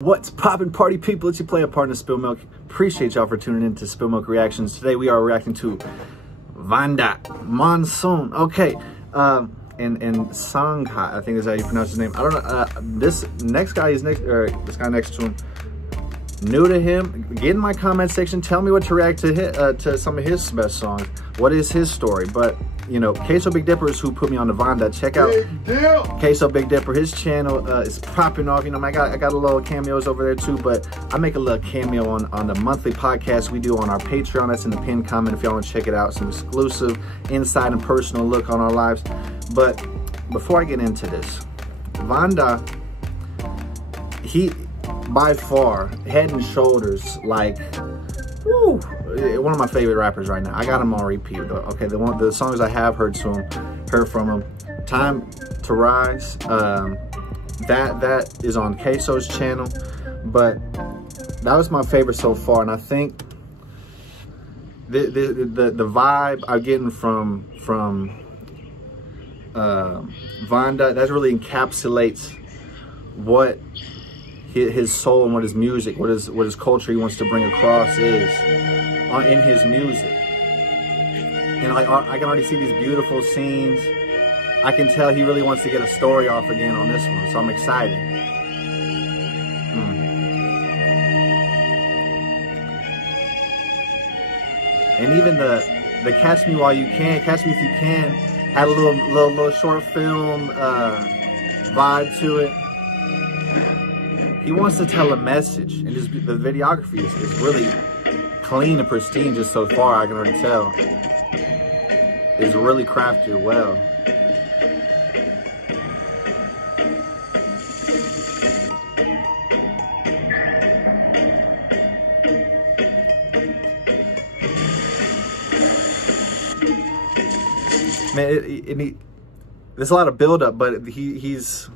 What's poppin' party people? It's your player partner spiltMilk. Appreciate y'all for tuning in to spiltMilk Reactions. Today we are reacting to VannDa, MONSOON. Okay, and Songha, I think is how you pronounce his name. I don't know. This guy next to him. New to him, get in my comment section. Tell me what to react to some of his best songs. What is his story? But you know, Queso Big Dipper is who put me on the VannDa. Check out Queso Big Dipper. His channel is popping off. You know, I got a little cameos over there too. But I make a little cameo on the monthly podcast we do on our Patreon. That's in the pinned comment if y'all want to check it out. Some exclusive, inside and personal look on our lives. But before I get into this, VannDa, he by far head and shoulders like, woo, one of my favorite rappers right now. I got him on repeat. Okay, the songs I have heard from him, Time to Rise, that is on Queso's channel, but that was my favorite so far. And I think the vibe I'm getting from VannDa, that really encapsulates what his soul and what his music, what his culture he wants to bring across is in his music. And I can already see these beautiful scenes. I can tell he really wants to get a story off again on this one, so I'm excited. And even the Catch Me While You Can, Catch Me If You Can, had a little short film vibe to it. He wants to tell a message, and the videography is really clean and pristine just so far. I can already tell. It's really crafted well. Man, there's a lot of build-up, but he's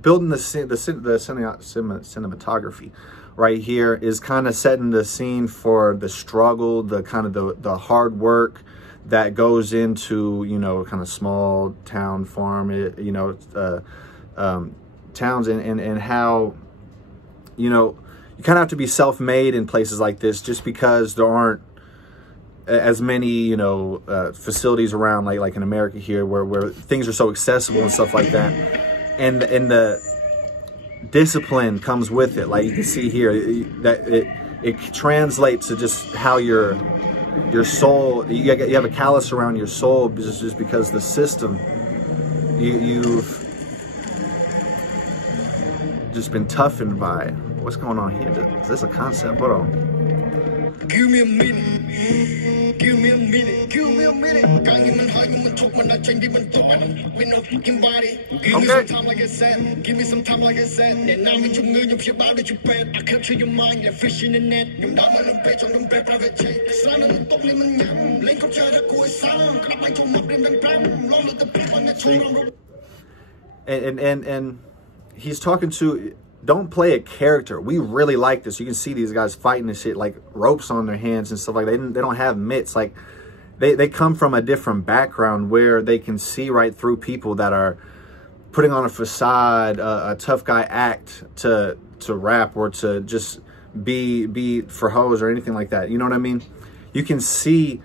building the cinematography right here is kind of setting the scene for the struggle, the kind of the hard work that goes into, you know, kind of small town farm, you know, towns, and how, you know, you kind of have to be self-made in places like this just because there aren't as many, you know, facilities around like in America here where things are so accessible and stuff like that. And the discipline comes with it. Like you can see here, that it translates to just how your soul, you have a callus around your soul just because the system, you've just been toughened by it. What's going on here? Is this a concept? Hold on. Give me a minute. Give me a minute. Give me a minute. Okay. Give me some time like I said. Give me some time like I said. I capture your mind like fish in the net. And he's talking to, don't play a character. We really like this. You can see these guys fighting and shit, like ropes on their hands and stuff like that. They don't have mitts. Like they come from a different background where they can see right through people that are putting on a facade, a tough guy act to rap or to just be for hoes or anything like that. You know what I mean? You can see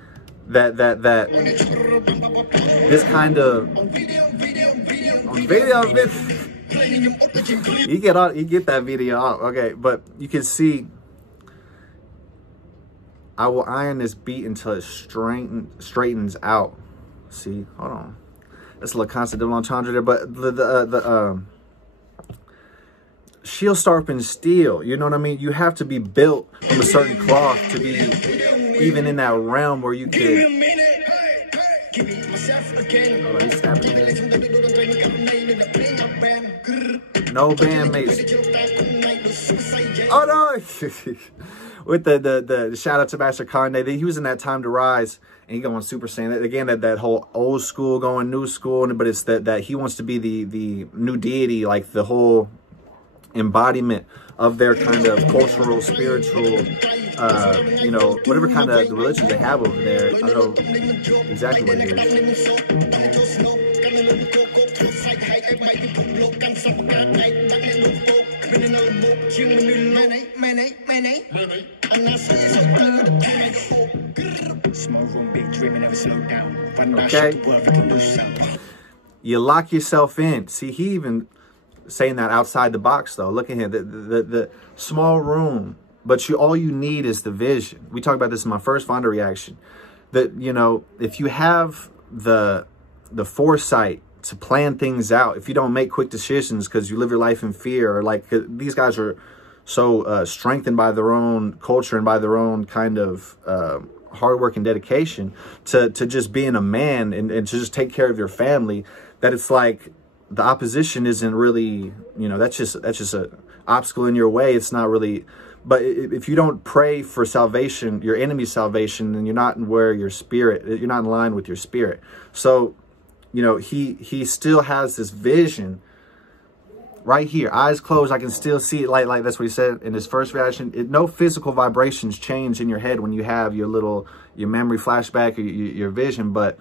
that this kind of video. You get that video out, okay? But you can see, I will iron this beat until it straightens out. See, hold on. That's a little constant double entendre there, but the shield sharpens steel. You know what I mean? You have to be built from a certain cloth to be even in that realm where you can. Oh, he's snapping. No bandmates. Oh no! With the shout out to Master Kanye, he was in that Time to Rise, and he going Super Saiyan. Again, that whole old school going new school, but it's that he wants to be the new deity, like the whole embodiment of their kind of cultural, spiritual, you know, whatever kind of religion they have over there. I don't know exactly what it is. Okay? You lock yourself in. See, he even saying that outside the box, though. Look at him, the small room, but all you need is the vision. We talked about this in my first VannDa reaction. That, you know, if you have the foresight to plan things out, if you don't make quick decisions because you live your life in fear, or like these guys are so strengthened by their own culture and by their own kind of hard work and dedication to just being a man and to just take care of your family, that it's like the opposition isn't really, you know, that's just a obstacle in your way. It's not really. But if you don't pray for salvation, your enemy's salvation, then you're not in you're not in line with your spirit. So, you know, he still has this vision right here, eyes closed. I can still see it. Like that's what he said in his first reaction. No physical vibrations change in your head when you have your memory flashback or your vision, but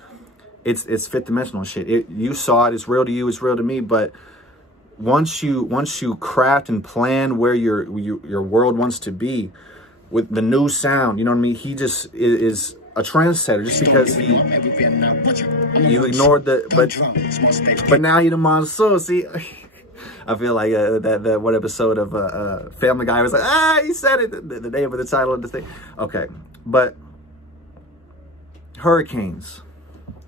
it's fifth dimensional shit. You saw it. It's real to you. It's real to me. But once you craft and plan where your world wants to be with the new sound, you know what I mean? He just is a trendsetter just because you ignored but now you're the MONSOON. See, I feel like that one episode of Family Guy was like, he said it, the name of the title of the thing. Okay, but hurricanes.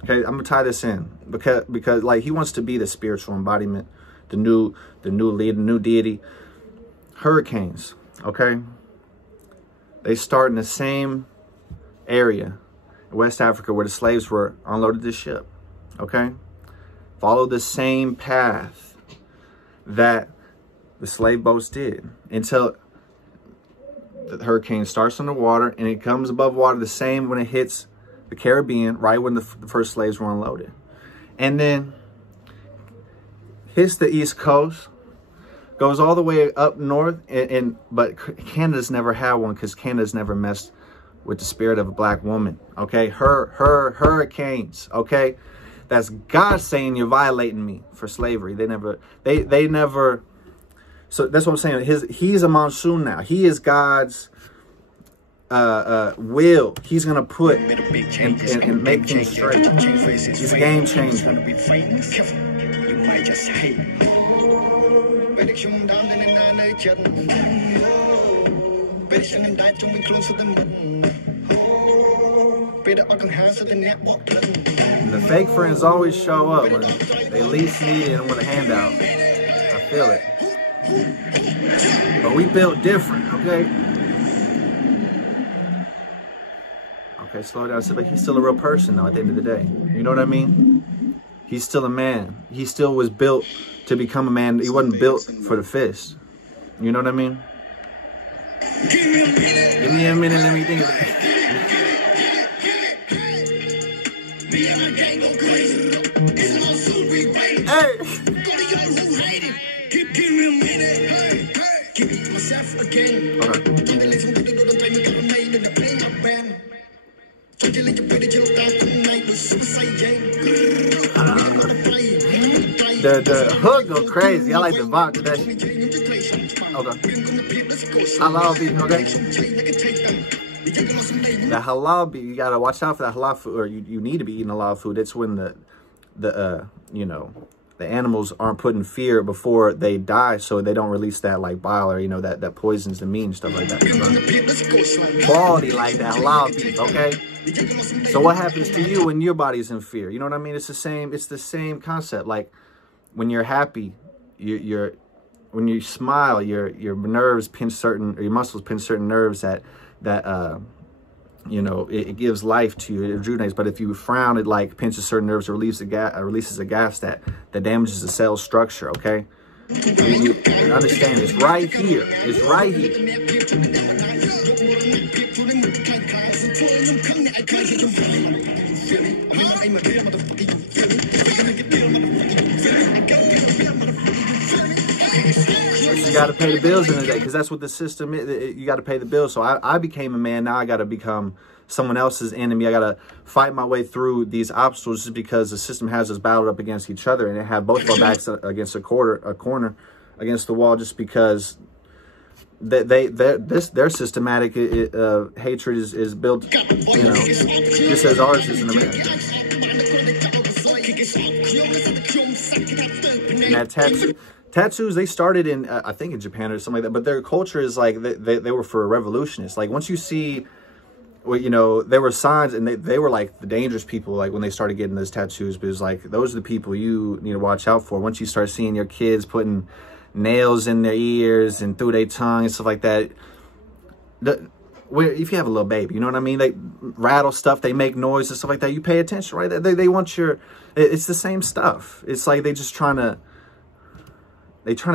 Okay, I'm gonna tie this in because like he wants to be the spiritual embodiment, the new lead, the new deity. Hurricanes, okay? They start in the same area in West Africa where the slaves were unloaded the ship, okay? Follow the same path that the slave boats did until the hurricane starts on the water and it comes above water the same when it hits the Caribbean, right when the first slaves were unloaded. And then hits the East Coast, goes all the way up north, but Canada's never had one because Canada's never messed with the spirit of a black woman, okay? Hurricanes, okay? That's God saying you're violating me for slavery. They never, so that's what I'm saying. He's a MONSOON now. He is God's will. He's gonna put and make things straight. He's a game changer. The fake friends always show up when they least need it and want a handout. I feel it. But we built different, okay? Okay, slow down. But he's still a real person, though, at the end of the day. You know what I mean? He's still a man. He still was built to become a man. He wasn't built for the fist. You know what I mean? Give me a minute, let me think of it. Hey! The hook go crazy. I like the vibe to that shit. Okay. Halal beat, okay? The halal beat, you gotta watch out for that halal food, or you need to be eating halal food. It's when you know, the animals aren't put in fear before they die, so they don't release that like bile, or you know, that poisons the meat and stuff like that. Quality like that halal beef, okay? So what happens to you when your body's in fear? You know what I mean? It's the same concept. Like when you're happy, when you smile, your nerves pinch certain, or your muscles pinch certain nerves that you know, it gives life to you, it rejuvenates. But if you frown, it like pinches certain nerves, or releases a gas that damages the cell structure, okay? You understand, it's right here. It's right here. You got to pay the bills in the day, because that's what the system is. You got to pay the bills. So I became a man. Now I got to become someone else's enemy. I got to fight my way through these obstacles just because the system has us battled up against each other, and it have both of our backs against a corner against the wall, just because their systematic hatred is built, you know, just as ours is in America. And that tattoos, they started in I think in Japan or something like that, but their culture is like they were for revolutionists. Like once you see, well, you know, there were signs, and they were like the dangerous people. Like when they started getting those tattoos, but it was like those are the people you need to watch out for. Once you start seeing your kids putting nails in their ears and through their tongue and stuff like that, if you have a little baby, you know what I mean, they rattle stuff, they make noise and stuff like that, you pay attention, right? They want your, it's the same stuff. It's like they just trying to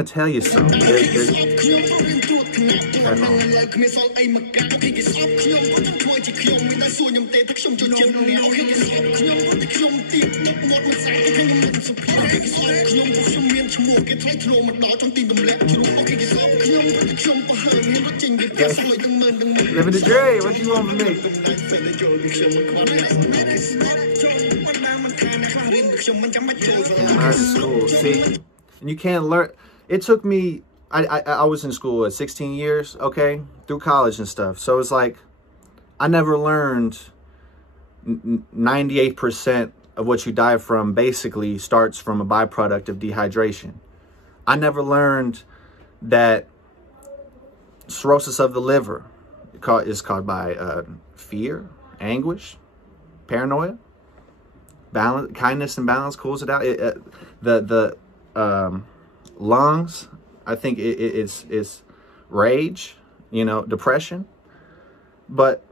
tell you something. Living the dream, what you want from me? Can't learn in school, see? And you can't learn. It took me, I was in school at 16 years, okay, through college and stuff. So it's like, I never learned 98% of what you die from basically starts from a byproduct of dehydration. I never learned that cirrhosis of the liver is caused by fear, anguish, paranoia. Balance, kindness and balance cools it out. The lungs, I think it's rage, you know, depression. But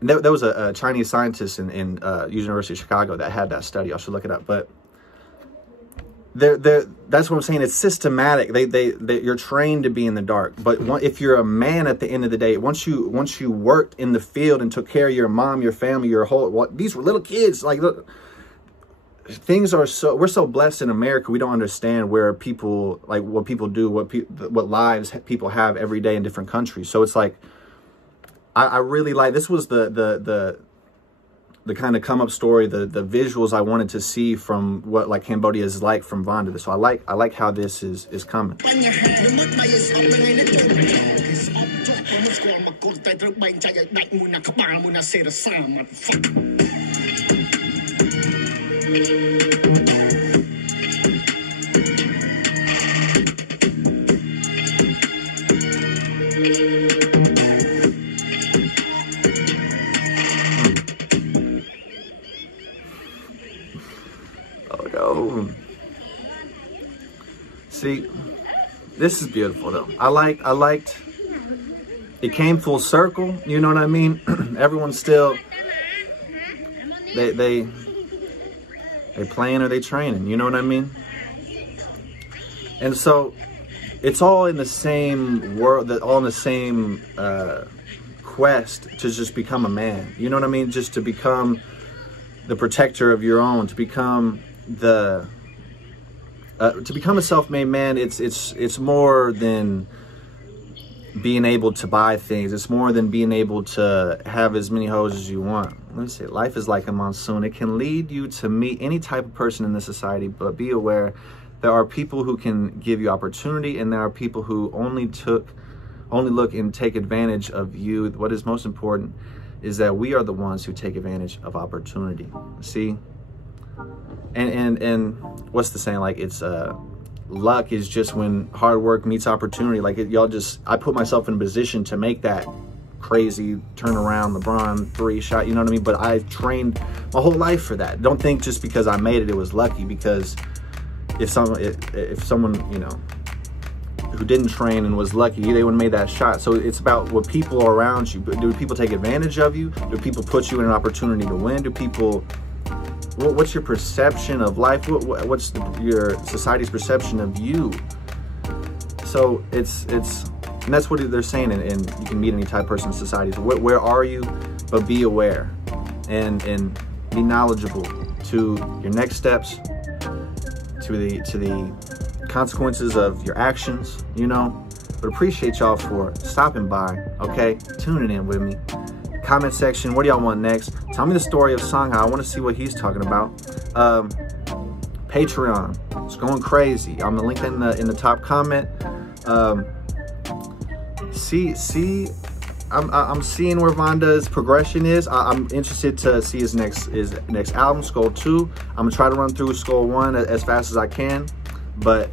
there was a Chinese scientist in University of Chicago that had that study. I should look it up. But that's what I'm saying. It's systematic. You're trained to be in the dark. But if you're a man at the end of the day, once you worked in the field and took care of your mom, your family, your whole, these were little kids. Like, look, things are we're so blessed in America. We don't understand where people, like what people do, what lives people have every day in different countries. So it's like, I really like, this was the kind of come up story, the visuals I wanted to see from what like Cambodia is like from VannDa. So I like how this is coming. Oh no. See, this is beautiful though. I liked it came full circle, you know what I mean? Everyone's still they playing or they training, you know what I mean? And so it's all in the same world, all in the same quest to just become a man, you know what I mean? Just to become the protector of your own, to become a self-made man. It's more than being able to buy things. It's more than being able to have as many hoes as you want. Let me say, life is like a monsoon. It can lead you to meet any type of person in this society, but be aware there are people who can give you opportunity, and there are people who only look and take advantage of you. What is most important is that we are the ones who take advantage of opportunity. See? And what's the saying? Like, it's luck is just when hard work meets opportunity. Like, I put myself in a position to make that crazy turnaround LeBron 3 shot, you know what I mean? But I trained my whole life for that. Don't think just because I made it was lucky, because if someone, you know, who didn't train and was lucky, they wouldn't have made that shot. So it's about what people are around you. Do people take advantage of you? Do people put you in an opportunity to win? Do people, what's your perception of life? What's your society's perception of you? So and that's what they're saying, and you can meet any type of person in society. So where are you? But be aware and be knowledgeable to your next steps, to the consequences of your actions, you know. But appreciate y'all for stopping by, okay? Tuning in with me. Comment section, what do y'all want next? Tell me the story of Songha. I want to see what he's talking about. Patreon, it's going crazy. I'm gonna link that in the top comment. I'm seeing where VannDa's progression is. I'm interested to see his next album, Skull 2. I'm gonna try to run through Skull 1 as fast as I can, but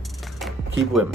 keep with me.